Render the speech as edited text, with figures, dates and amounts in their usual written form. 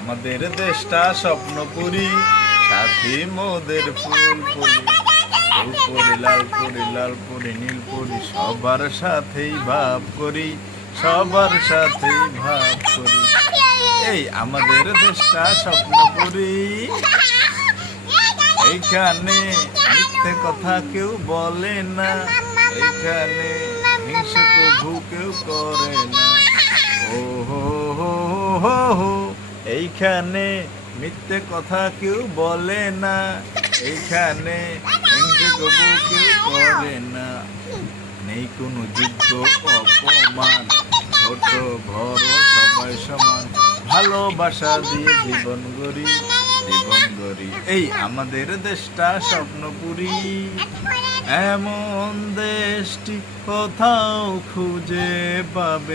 আমাদের দেশটা স্বপ্নপুরী, সাথী মোদের ফুলপুরি। ফুলপুরি লালপুরি লালপুরি নীলপুরি, সবার সাথেই ভাব করি, সবার সাথেই ভাব করি। এই আমাদের দেশটা স্বপ্নপুরী, এইখানে মিথ্যে কথা কেউ বলে না, এইখানে হিংসে কভু কেউ করে না। ও হো হো হো হো, এইখানে মিথ্যে কথা কেউ বলে না, এইখানে হিংসে কভু কেউ করে না। নেই কোনো যুদ্ধ অপমান, ছোট বড় সবাই সমান, ভালোবাসা দিয়ে জীবন গড়ি, জীবন গড়ি। এই আমাদের দেশটা স্বপ্নপুরী, এমন দেশটি কোথাও খুঁজে পাবে।